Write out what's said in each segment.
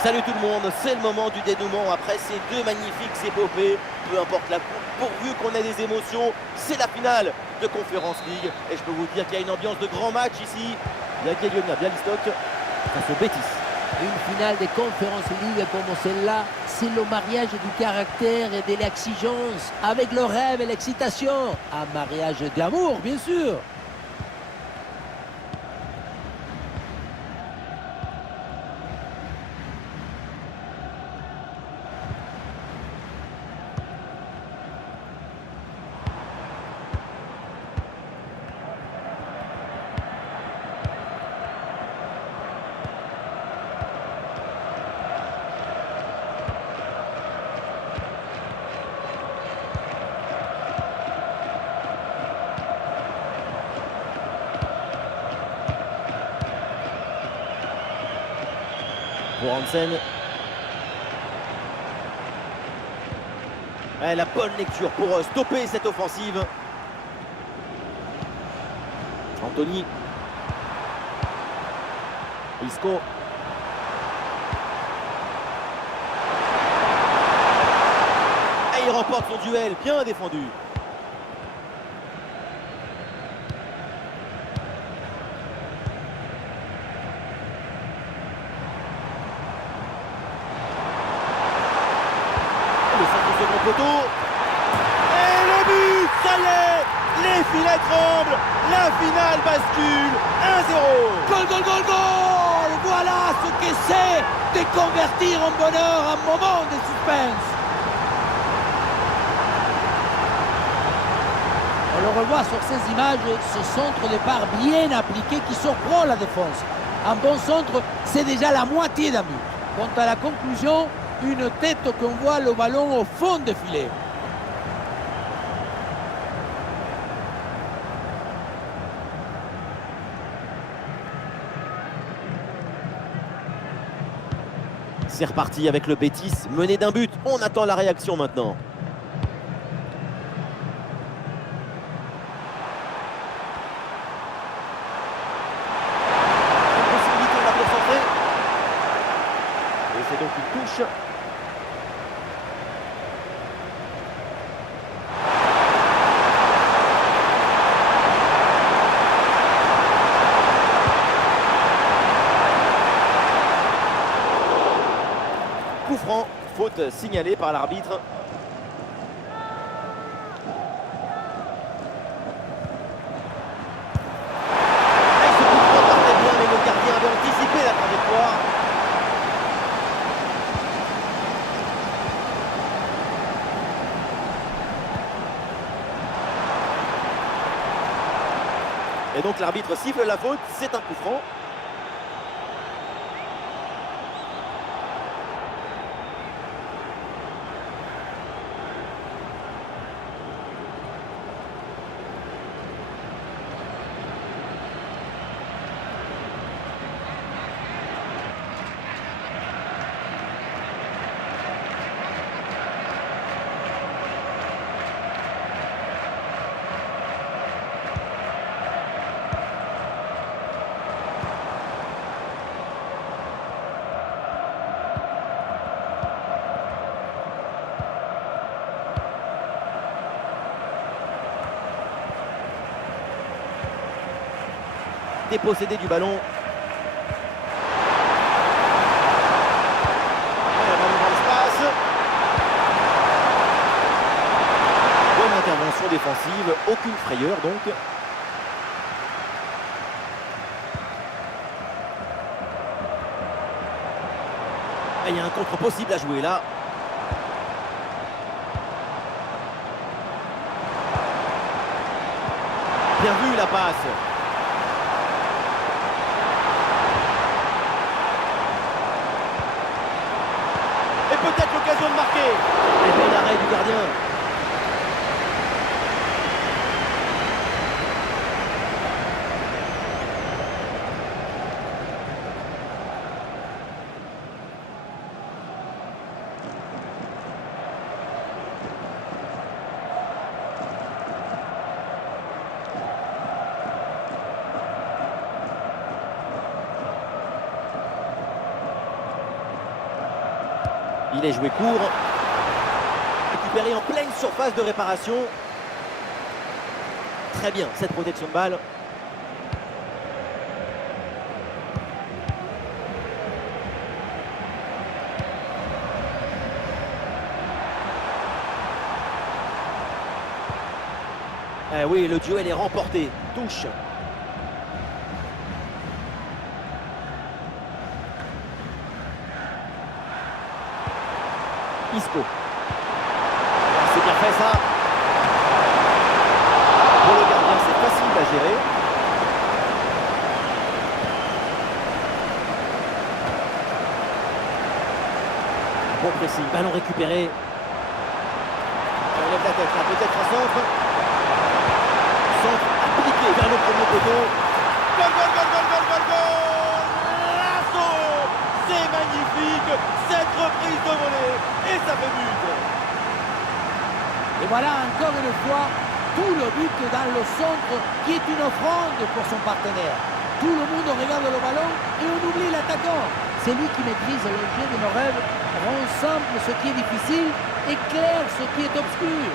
Salut tout le monde, c'est le moment du dénouement après ces deux magnifiques épopées. Peu importe la coupe, pourvu qu'on ait des émotions, c'est la finale de Conference League. Et je peux vous dire qu'il y a une ambiance de grand match ici. Il y a Gueliona Bialystok face au Betis. Une finale de Conference League comme celle-là, c'est le mariage du caractère et de l'exigence avec le rêve et l'excitation. Un mariage d'amour, bien sûr. Pour Hansen. La bonne lecture pour stopper cette offensive. Anthony. Isco. Et il remporte son duel, bien défendu. Et le but, ça y est, les filets tremblent, la finale bascule, 1-0. Gol, gol, gol, gol! Voilà ce que c'est de convertir en bonheur un moment de suspense. On le revoit sur ces images, ce centre de part bien appliqué qui surprend la défense. Un bon centre, c'est déjà la moitié d'un but. Quant à la conclusion, une tête qu'on voit le ballon au fond des filets. C'est reparti avec le Betis, mené d'un but. On attend la réaction maintenant. Une possibilité de la concentrer. Et c'est donc une touche. Coup franc, faute signalée par l'arbitre. Et ce coup franc partait bien, mais le gardien avait anticipé la trajectoire. Et donc l'arbitre siffle la faute, c'est un coup franc. Dépossédé du ballon. Dans l'espace. Bonne intervention défensive, aucune frayeur donc. Et il y a un contre possible à jouer là. Bien vu la passe. Peut-être l'occasion de marquer. Et bien l'arrêt du gardien. Il est joué court. Récupéré en pleine surface de réparation. Très bien cette protection de balle. Eh oui, le duel est remporté. Touche. Isco. C'est bien fait ça. Pour le gardien, c'est facile à gérer. Bon précis, ballon récupéré. On lève la tête là, peut-être un centre. Centre appliqué vers le premier poteau. Goal, goal, goal, goal, goal, goal, goal. Lasso. C'est magnifique. Cette reprise de volée. Et ça fait but. Et voilà encore une fois tout le but dans le centre qui est une offrande pour son partenaire. Tout le monde regarde le ballon et on oublie l'attaquant. C'est lui qui maîtrise le jeu de nos rêves, rend simple ce qui est difficile, éclaire ce qui est obscur.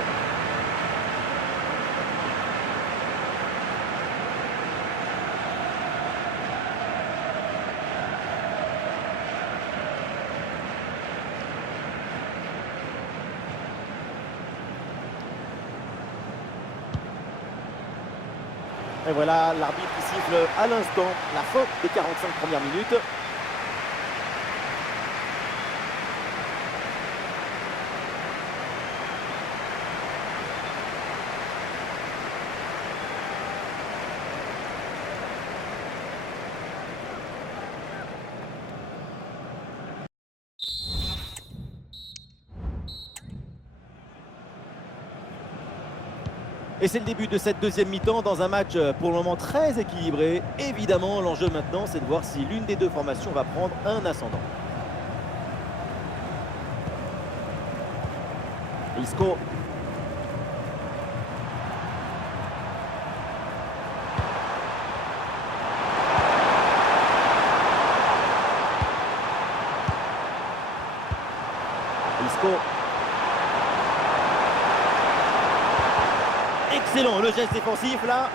Et voilà l'arbitre qui siffle à l'instant la fin des 45 premières minutes. Et c'est le début de cette deuxième mi-temps dans un match pour le moment très équilibré. Évidemment, l'enjeu maintenant, c'est de voir si l'une des deux formations va prendre un ascendant. Isco. Isco. Excellent le geste défensif là.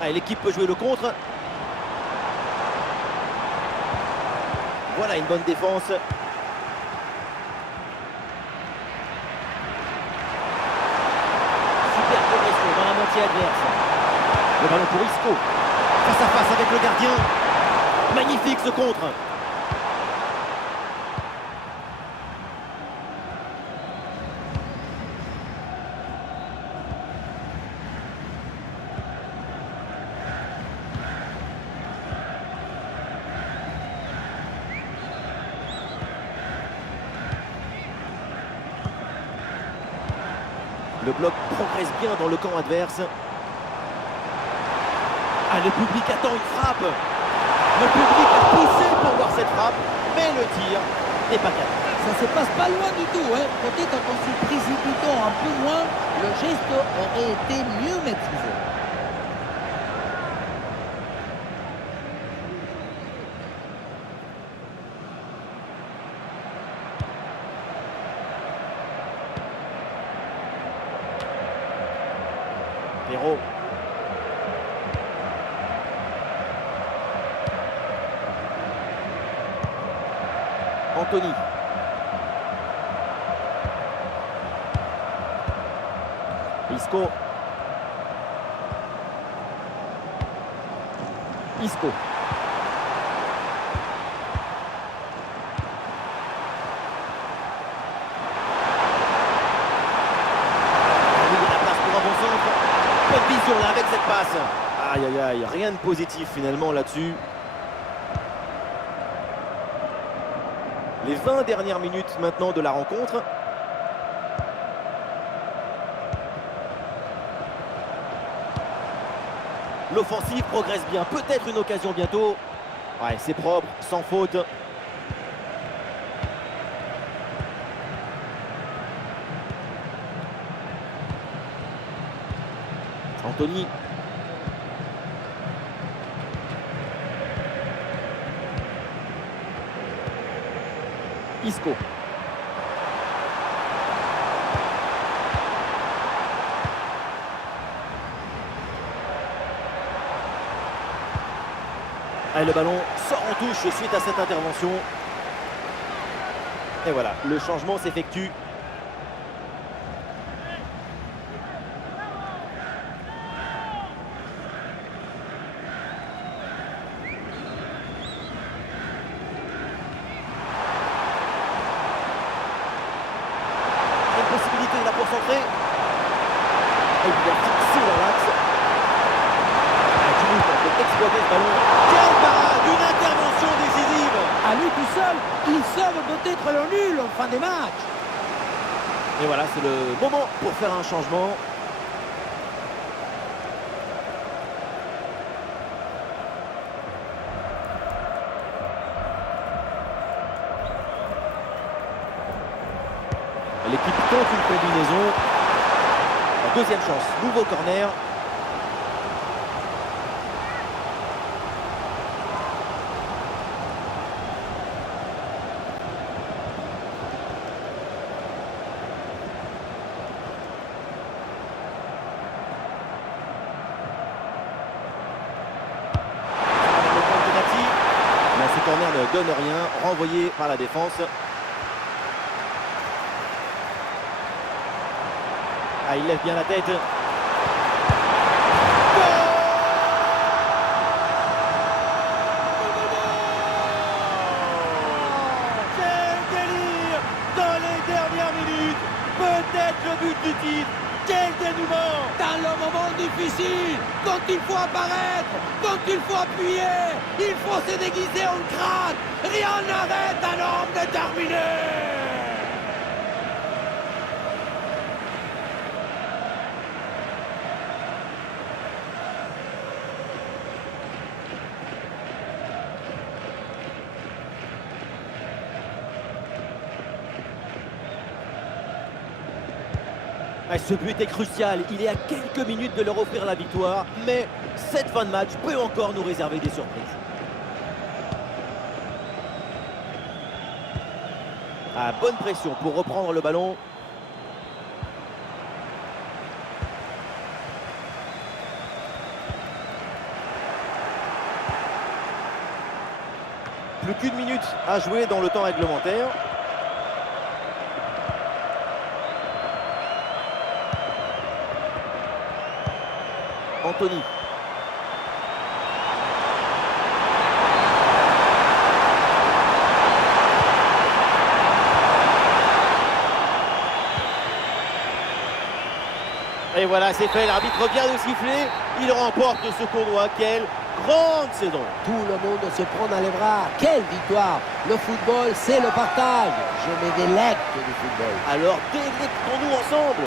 Allez, l'équipe peut jouer le contre. Voilà une bonne défense. Super progression dans la moitié adverse. Le ballon pour Isco. Face à face avec le gardien. Magnifique ce contre. Le bloc progresse bien dans le camp adverse. Ah, le public attend une frappe. Le public a poussé pour voir cette frappe, mais le tir n'est pas cadré. Ça se passe pas loin du tout, hein. Peut-être qu'en se précipitant un peu moins, le geste aurait été mieux maîtrisé. Perrault. Anthony. Isco. Isco. Bonne vision là avec cette passe. Aïe aïe aïe, rien de positif finalement là-dessus. Les 20 dernières minutes maintenant de la rencontre. L'offensive progresse bien, peut-être une occasion bientôt. Ouais, c'est propre, sans faute. Anthony. Isco. Allez, le ballon sort en touche suite à cette intervention. Et voilà, le changement s'effectue. Une possibilité là pour centrer. Et il a fixé dans l'axe. Pour exploiter ce ballon. Quelle parade, une intervention décisive. À lui tout seul, il sauve peut-être le nul en fin de match. Et voilà, c'est le moment pour faire un changement. L'équipe tente une combinaison. La deuxième chance, nouveau corner. Ce corner ne donne rien, renvoyé par la défense. Ah, il lève bien la tête. Quel délire dans les dernières minutes. Peut-être le but du titre. Quel dénouement! Dans le moment difficile, quand il faut apparaître, quand il faut appuyer, il faut se déguiser en crack. Rien n'arrête un homme déterminé. Ce but est crucial, il est à quelques minutes de leur offrir la victoire, mais cette fin de match peut encore nous réserver des surprises. Ah, bonne pression pour reprendre le ballon. Plus qu'une minute à jouer dans le temps réglementaire. Anthony. Et voilà, c'est fait, l'arbitre vient de siffler, il remporte ce tournoi. Quelle grande saison! Tout le monde se prend dans les bras. Quelle victoire! Le football, c'est le partage. Je me délecte du football. Alors délectons-nous ensemble!